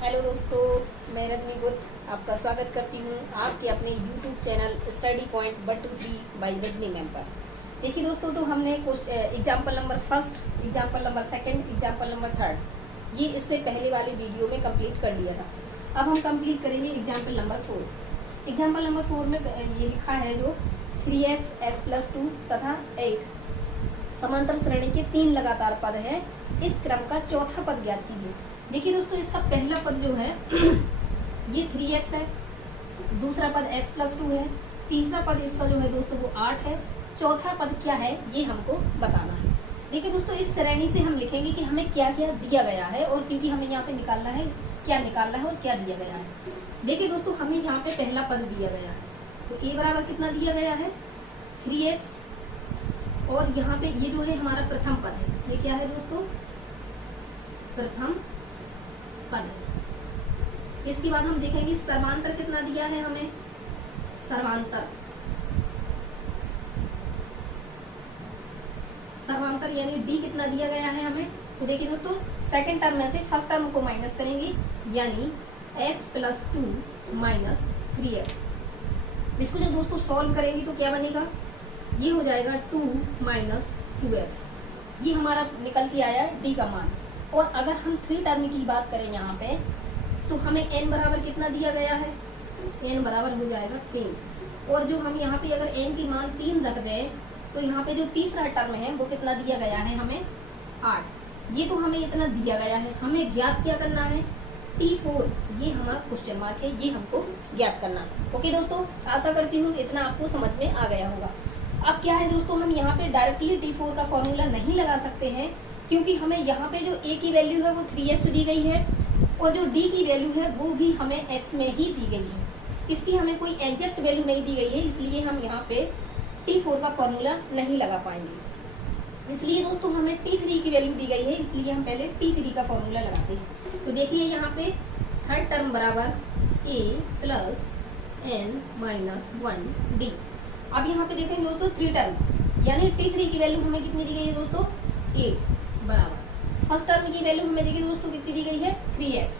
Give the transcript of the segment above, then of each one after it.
Hello दोस्तों, मैं रजनी बुद्ध आपका स्वागत करती हूँ आपके अपने YouTube channel study point 123 by Rajni ma'am पर। देखिए दोस्तों, तो हमने example number first, example number second, example number third ये इससे पहले वाले वीडियो में कंप्लीट कर लिया था। अब हम कंप्लीट करेंगे एग्जाम्पल नंबर 4। एग्जाम्पल नंबर 4 में ये लिखा है जो 3x, x+2 तथा 8 समांतर श्रेणी के 3 लगातार पद हैं। इस क्रम का चौथा पद ज्ञात कीजिए। देखिए दोस्तों, इसका पहला पद जो है ये 3x है, दूसरा पद x+2 है, तीसरा पद इसका जो है दोस्तों वो 8 है, चौथा पद क्या है ये हमको बताना है। देखिए दोस्तों, इस श्रेणी से हम लिखेंगे कि हमें क्या क्या दिया गया है, और क्योंकि हमें यहाँ पे निकालना है क्या निकालना है और क्या दिया गया है। देखिए दोस्तों, हमें यहाँ पे पहला पद दिया गया है, तो a बराबर कितना दिया गया है 3x, और यहाँ पे ये जो है हमारा प्रथम पद है, ये क्या है दोस्तों प्रथम पद। इसके बाद हम देखेंगे सर्वांतर कितना दिया है हमें, सर्वांतर यानी d कितना दिया गया है हमें। तो देखिए दोस्तों, सेकंड टर्म में से फर्स्ट टर्म को माइनस करेंगे, यानी x+2 माइनस 3x। इसको जब दोस्तों सॉल्व करेंगे तो क्या बनेगा, ये हो जाएगा 2 माइनस 2x। ये हमारा निकल के आया d का मान। और अगर हम 3 टर्म की बात करें यहाँ पे, तो हमें n बराबर कितना दिया गया है, n बराबर हो जाएगा 3। और जो हम यहाँ पे अगर n की मान 3 रख दें, तो यहाँ पे जो तीसरा टर्म है वो कितना दिया गया है हमें 8। ये तो हमें इतना दिया गया है, हमें ज्ञात क्या करना है T4, ये हमारा क्वेश्चन मार्क है, ये हमको ज्ञात करना है। ओके दोस्तों, आशा करती हूँ इतना आपको समझ में आ गया होगा। अब क्या है दोस्तों, हम यहाँ पे डायरेक्टली T4 का फॉर्मूला नहीं लगा सकते हैं, क्योंकि हमें यहाँ पे जो a की वैल्यू है वो 3x दी गई है, और जो d की वैल्यू है वो भी हमें x में ही दी गई है। इसकी हमें कोई एग्जैक्ट वैल्यू नहीं दी गई है, इसलिए हम यहाँ पे T4 का फॉर्मूला नहीं लगा पाएंगे। इसलिए दोस्तों हमें T3 की वैल्यू दी गई है, इसलिए हम पहले T3 का फॉर्मूला लगाते हैं। तो देखिए यहाँ पे थर्ड टर्म बराबर a plus n minus 1d। अब यहाँ पे देखेंगे दोस्तों 3 टर्म, यानी T3 की वैल्यू हमें कितनी दी गई है दोस्तों 8 बराबर। फर्स्ट टर्म की वैल्यू हमें देखिए दोस्तों कितनी दी गई है 3x,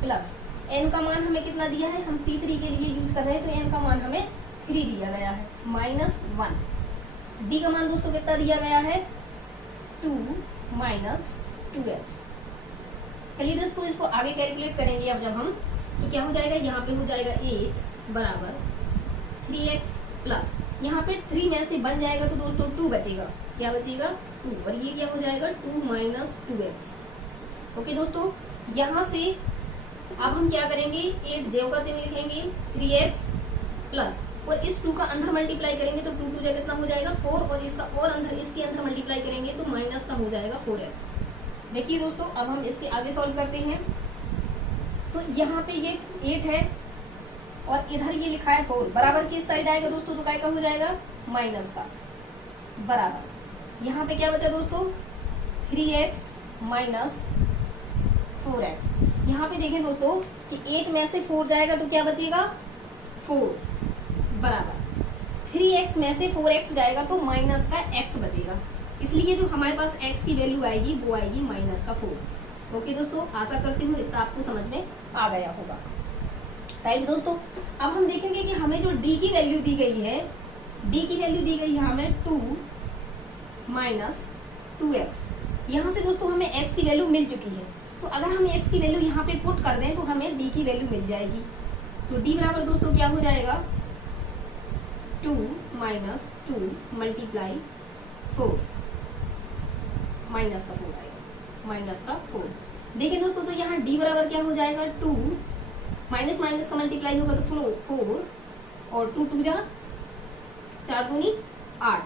प्लस n का मान हमें कितना दिया है, हम T3 के लिए यूज कर रहे हैं, तो n का मान हमें 3 दिया गया है, माइनस 1। d का मान दोस्तों कितना दिया गया है 2 माइनस 2x। चलिए दोस्तों, इसको आगे कैलकुलेट करेंगे अब जब हम, तो क्या हो जाएगा, यहाँ पे हो जाएगा 8 बराबर 3x प्लस, यहाँ पे 3 में से बन जाएगा तो दोस्तों 2 बचेगा, क्या बचेगा 2, और ये क्या हो जाएगा 2 माइनस 2x। ओके दोस्तों, यहाँ से अब हम क्या करेंगे, 8 जेव का 3 लिखेंगे, 3x प्लस, और इस 2 का अंदर मल्टीप्लाई करेंगे तो 2 2 जा कितना हो जाएगा 4, और इसका और अंदर इसके अंदर मल्टीप्लाई करेंगे तो माइनस का हो जाएगा 4x। देखिए दोस्तों, अब हम इसके आगे सॉल्व करते हैं। तो यहाँ पे ये 8 है और इधर ये लिखा है 4, बराबर की इस साइड आएगा दोस्तों तो काय का हो जाएगा माइनस का, बराबर यहाँ पे क्या बचा दोस्तों 3x माइनस 4x। यहाँ पे देखें दोस्तों कि 8 में से 4 जाएगा तो क्या बचेगा 4, बराबर 3x में से 4x जाएगा तो माइनस का x बचेगा, इसलिए जो हमारे पास x की वैल्यू आएगी वो आएगी माइनस का 4। ओके दोस्तों, आशा करती हूँ इतना आपको समझ में आ गया होगा। राइट दोस्तों, अब हम देखेंगे कि हमें जो d की वैल्यू दी गई है, d की वैल्यू दी गई है हमें 2 माइनस 2x। यहाँ से दोस्तों हमें x की वैल्यू मिल चुकी है, तो अगर हम x की वैल्यू यहाँ पे पुट कर दें तो हमें d की वैल्यू मिल जाएगी। तो d बराबर दोस्तों क्या हो जाएगा 2 माइनस 2 मल्टीप्लाई 4, माइनस का 4 आएगा, माइनस का 4। देखिए दोस्तों, तो यहाँ d बराबर क्या हो जाएगा 2, माइनस माइनस का मल्टीप्लाई होगा तो 4, और 2 2 जा 4 दूनी 8,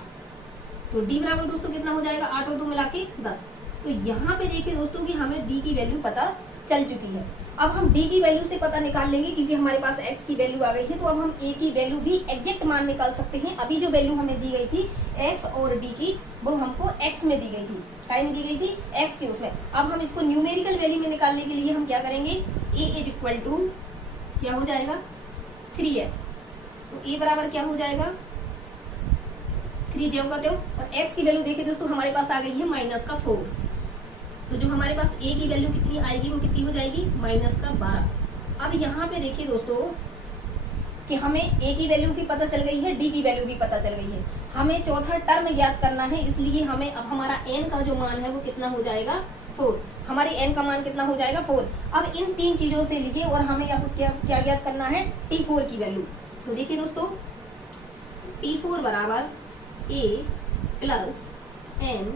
तो d बराबर दोस्तों कितना हो जाएगा 8 और 2 मिला के 10। तो यहाँ पे देखिए दोस्तों कि हमें d की वैल्यू पता चल चुकी है। अब हम d की वैल्यू से पता निकाल लेंगे, क्योंकि हमारे पास x की वैल्यू आ गई है, तो अब हम a की वैल्यू भी एग्जैक्ट मान निकाल सकते हैं। अभी जो वैल्यू हमें दी गई थी x और d की, वो हमको x में दी गई थी, टाइम दी गई थी x के उसमें। अब हम इसको न्यूमेरिकल वैल्यू में निकालने के लिए हम क्या करेंगे, a इज इक्वल टू क्या हो जाएगा 3x। तो a बराबर क्या हो जाएगा 3 जेव का, और x की वैल्यू देखिए दोस्तों हमारे पास आ गई है माइनस का 4। तो जो हमारे पास a की वैल्यू कितनी आएगी वो कितनी हो जाएगी -12। अब यहाँ पे देखिए दोस्तों कि हमें a की वैल्यू भी पता चल गई है, d की वैल्यू भी पता चल गई है। हमें चौथा टर्म ज्ञात करना है, इसलिए हमें अब हमारा n का जो मान है वो कितना हो जाएगा 4। हमारे n का मान कितना हो जाएगा 4। अब इन तीन चीजों से लिए और हमें अब क्या क्या ज्ञात करना है t4 की वैल्यू। तो देखिए दोस्तों t4 बराबर a प्लस n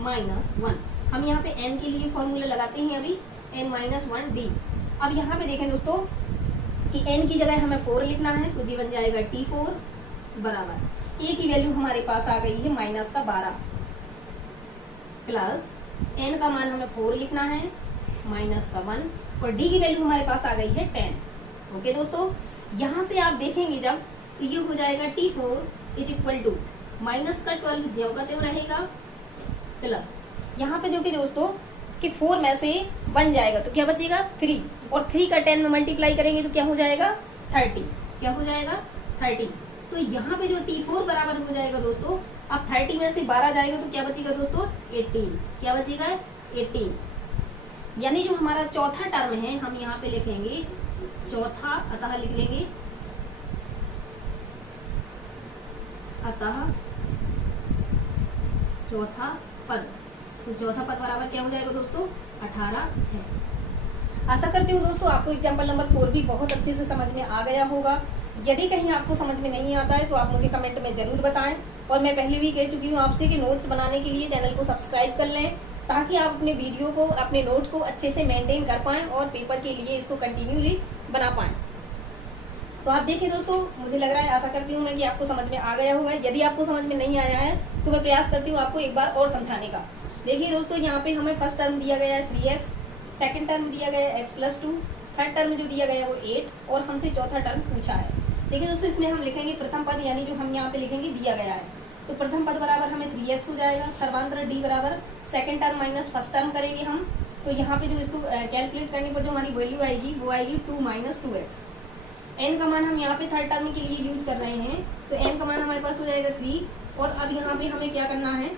माइनस 1। हम यहाँ पे n के लिए फॉर्मूला लगाते हैं अभी n माइनस 1d। अब यहाँ पे देखें दोस्तों कि n की जगह हमें 4 लिखना है, तो जी बन जाएगा t4 बराबर a की वैल्यू हमारे पास आ गई है -12 प्लस n का मान हमें 4 लिखना है -1 और d की वैल्यू हमारे पास आ गई है 10। ओके दोस्तों, यहाँ से आप देखेंगे जब तो ये हो जाएगा t4 is equal to minus का 12 ज्यों का त्यों रहेगा प्लस यहाँ पे देखिए दोस्तों कि 4 में से 1 जाएगा तो क्या बचेगा 3 और 3 का 10 में मल्टीप्लाई करेंगे तो क्या हो जाएगा 30। क्या हो जाएगा 30। तो यहाँ पे जो t4 बराबर हो जाएगा दोस्तों, अब 30 में से 12 जाएगा तो क्या बचेगा दोस्तों 18। क्या बचेगा 18। यानी जो हमारा चौथा टर्म है हम यहाँ पे लिखेंगे चौथा, अतः लिख लेंगे अतः चौथा पद। तो चौथा पद बराबर क्या हो जाएगा दोस्तों 18 है। आशा करती हूँ दोस्तों आपको एग्जाम्पल नंबर 4 भी बहुत अच्छे से समझ में आ गया होगा। यदि कहीं आपको समझ में नहीं आता है तो आप मुझे कमेंट में जरूर बताएं। और मैं पहले भी कह चुकी हूँ आपसे कि नोट्स बनाने के लिए चैनल को सब्सक्राइब कर लें, ताकि आप अपने वीडियो को और अपने नोट को अच्छे से मेंटेन कर पाएं और पेपर के लिए इसको कंटिन्यूली बना पाएं। तो आप देखिए दोस्तों, मुझे लग रहा है, आशा करती हूँ मैं कि आपको समझ में आ गया होगा। यदि आपको समझ में नहीं आया है तो मैं प्रयास करती हूँ आपको एक बार और समझाने का। देखिए दोस्तों, यहाँ पे हमें फर्स्ट टर्म दिया गया है 3x, सेकंड टर्म दिया गया है x+2, थर्ड टर्म जो दिया गया है वो 8 और हमसे चौथा टर्म पूछा है। देखिए दोस्तों, इसमें हम लिखेंगे प्रथम पद, यानी जो हम यहाँ पे लिखेंगे दिया गया है। तो प्रथम पद बराबर हमें 3x हो जाएगा, सर्वांतर d बराबर second term minus first term करेंगे हम। तो यहाँ पे जो इसको कैलकुलेट करने पर जो हमारी वैल्यू आएगी वो आएगी 2 - 2x। n का मान हम यहाँ पे थर्ड टर्म के लिए यूज कर रहे हैं, तो n का मान हमारे पास हो जाएगा 3। और अब यहाँ पे हमें क्या करना है,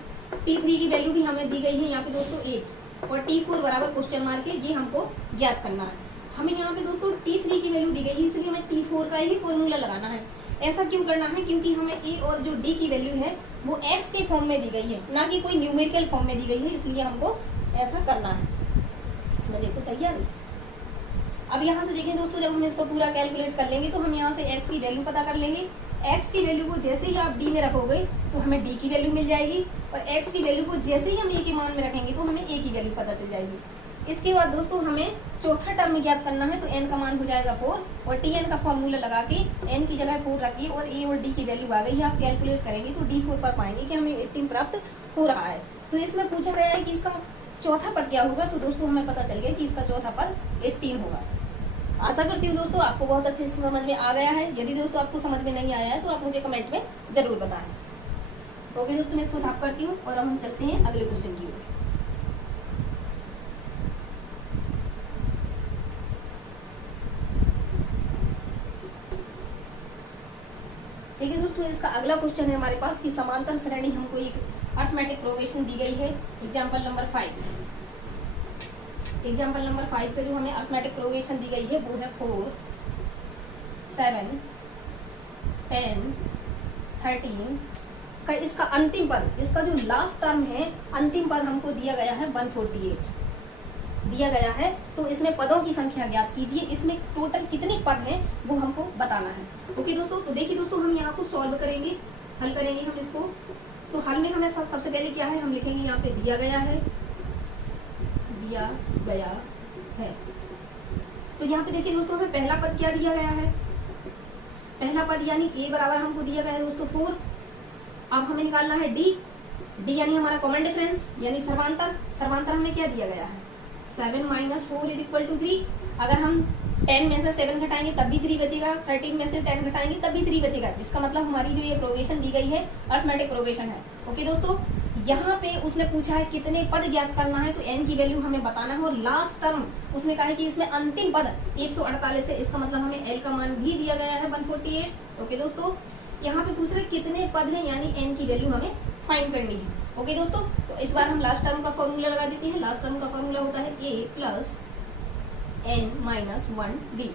t3 की वैल्यू भी हमें दी गई है यहाँ पे दोस्तों 8 और t4 बराबर क्वेश्चन मार्क है, ये हमको ज्ञात करना है। हमें यहाँ पे दोस्तों t3 की वैल्यू दी गई है, इसलिए हमें t4 का ही फॉर्मूला लगाना है। ऐसा क्यों करना है, क्योंकि हमें a और जो d की वैल्यू है वो x के फॉर्म में दी गई है, ना कि कोई न्यूमेरिकल फॉर्म में दी गई है, इसलिए हमको ऐसा करना है। इसमें देखो सही है। अब यहाँ से देखें दोस्तों, जब हम इसको पूरा कैलकुलेट कर लेंगे तो हम यहाँ से x की वैल्यू पता कर लेंगे। x की वैल्यू को जैसे ही आप d में रखोगे तो हमें d की वैल्यू मिल जाएगी, और x की वैल्यू को जैसे ही हम a के मान में रखेंगे तो हमें a की वैल्यू पता चल जाएगी। इसके बाद दोस्तों हमें चौथा टर्म ज्ञात करना है, तो n का मान हो जाएगा 4 और tn का फॉर्मूला लगा के n की जगह 4 रखिए और a और d की वैल्यू आ गई है। आप कैलकुलेट करेंगे तो d4 पर पाएंगे कि हमें 18 प्राप्त हो रहा है। तो इसमें पूछा गया है कि इसका चौथा पद क्या होगा, तो दोस्तों हमें पता चल गया कि इसका चौथा पद 18 होगा। आशा करती हूँ दोस्तों आपको बहुत अच्छे से समझ में आ गया है। यदि दोस्तों आपको समझ में नहीं आया है तो आप मुझे कमेंट में जरूर बताएं। ओके दोस्तों, मैं इसको साफ करती हूँ और अब हम चलते हैं अगले क्वेश्चन की ओर। देखिए दोस्तों, इसका अगला क्वेश्चन है हमारे पास कि समांतर श्रेणी हमको एक अरिथमेटिक प्रोग्रेशन दी गई है। एग्जाम्पल नंबर 5 का जो हमें अरिथमेटिक प्रोग्रेशन दी गई है वो है 4, 7, 10, 13 का इसका अंतिम पद, इसका जो लास्ट टर्म है अंतिम पद हमको दिया गया है 148 दिया गया है। तो इसमें पदों की संख्या ज्ञात कीजिए, इसमें टोटल कितने पद हैं वो हमको बताना है। ओके दोस्तों, तो देखिए दोस्तों, हम यहाँ को सॉल्व करेंगे, हल करेंगे हम इसको। तो हल में हमें सबसे पहले क्या है, हम लिखेंगे यहाँ पे दिया गया है। तो यहाँ पे देखिए दोस्तों, हमें पहला पद क्या दिया गया है, पहला पद यानी a बराबर हमको दिया गया है दोस्तों 4। अब हमें निकालना है d यानी हमारा कॉमन डिफरेंस यानी सर्वांतर। सर्वांतर हमें क्या दिया गया है 7 - 4 = 3। अगर हम 10 में से 7 घटाएंगे तब भी 3 बचेगा, 13 में से 10 घटाएंगे तब भी 3 बचेगा। इसका मतलब हमारी जो ये प्रोग्रेशन दी गई है अरिथमेटिक प्रोग्रेशन है। ओके दोस्तों, यहाँ पे उसने पूछा है कितने पद ज्ञात करना है, तो n की वैल्यू हमें बताना है। और लास्ट टर्म उसने कहा है कि इसमें अंतिम पद 148 है, इसका मतलब हमें l का मान भी दिया गया है 148। ओके दोस्तों, यहाँ पे पूछ रहे कितने पद हैं, यानी n की वैल्यू हमें फाइंड करनी है। ओके दोस्तों, तो इस बार हम लास्ट टर्म का फॉर्मूला लगा देते हैं। लास्ट टर्म का फॉर्मूला होता है a plus n minus 1d।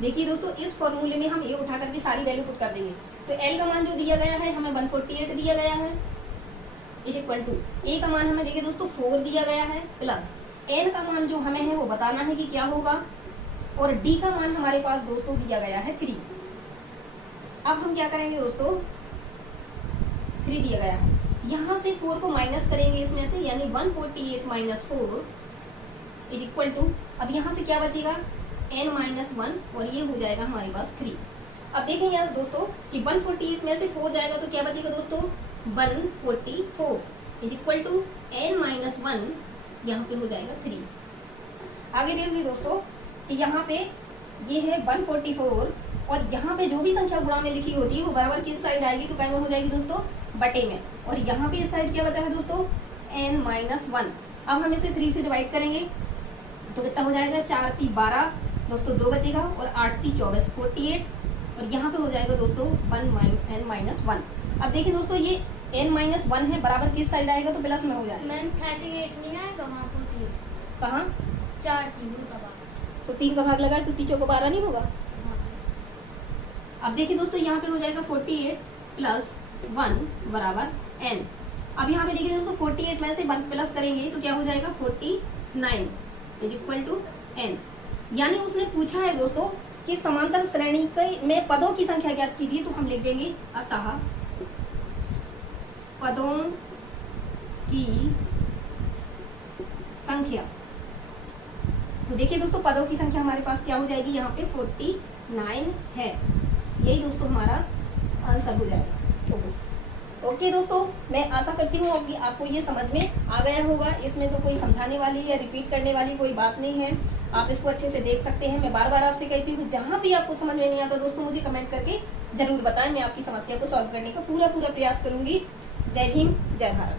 देखिए दोस्तों, इस फॉर्मूले में हम a उठा करके सारी वैल्यू पुट कर देंगे। तो l का मान जो दिया गया है हमें 148 दिया गया है, इज इक्वल टू a का मान हमें देखिए दोस्तों 4 दिया गया है, प्लस n का मान जो हमें है वो बताना है कि क्या होगा, और d का मान हमारे पास दोस्तों दिया गया है 3। अब हम क्या करेंगे दोस्तों, 3 दिया गया है, यहाँ से 4 को माइनस करेंगे इसमें से, यानी 148 माइनस 4 इज इक्वल टू, अब यहाँ से क्या बचेगा n माइनस 1, और ये हो जाएगा हमारे पास 3। अब देखें यार दोस्तों कि 148 में से 4 जाएगा तो क्या बचेगा दोस्तों 144 is equal to n minus 1, यहाँ पे हो जाएगा 3। आगे देखिए दोस्तों कि यहाँ पे ये है 144, और यहाँ पे जो भी संख्या गुणा में लिखी होती है वो बराबर किस साइड आएगी, तो क्या हो जाएगी दोस्तों बटे में, और यहाँ पे इस साइड क्या बचा है दोस्तों n माइनस 1। अब हम इसे 3 से डिवाइड करेंगे तो कितना हो जाएगा, 4 3 12 दोस्तों, 2 बचेगा, और 8 3 24 48, और यहाँ पे हो जाएगा दोस्तों n माइनस 1। अब देखिए दोस्तों ये n माइनस 1 है, बराबर किस साइड आएगा, तो प्लस में हो जाएगा। मैम 38 नहीं आएगा वहाँ 48 कहाँ 4 3 का भाग, तो 3 का भाग लगाए तो 3 चौको 12 नहीं होगा। हाँ। अब देखिए दोस्तों यहाँ पे हो जाएगा 48 प्लस 1 बराबर n। अब यहाँ पे देखिए दोस्तों 48 में से 1 प्लस करेंगे तो क्या हो जाएगा 49 इज इक्वल टू n। यानी उसने पूछा है दोस्तों कि समांतर श्रेणी के में पदों की संख्या ज्ञात कीजिए, तो हम लिख देंगे अतः पदों की संख्या। तो देखिए दोस्तों पदों की संख्या हमारे पास क्या हो जाएगी, यहाँ पे 49 है। यही दोस्तों हमारा आंसर हो जाएगा। ओके दोस्तों, मैं आशा करती हूँ कि आपको ये समझ में आ गया होगा। इसमें तो कोई समझाने वाली या रिपीट करने वाली कोई बात नहीं है, आप इसको अच्छे से देख सकते हैं। मैं बार बार आपसे कहती हूँ जहाँ भी आपको समझ में नहीं आता दोस्तों मुझे कमेंट करके जरूर बताएं, मैं आपकी समस्या को सॉल्व करने का पूरा प्रयास करूंगी। जय भीम, जय भारत।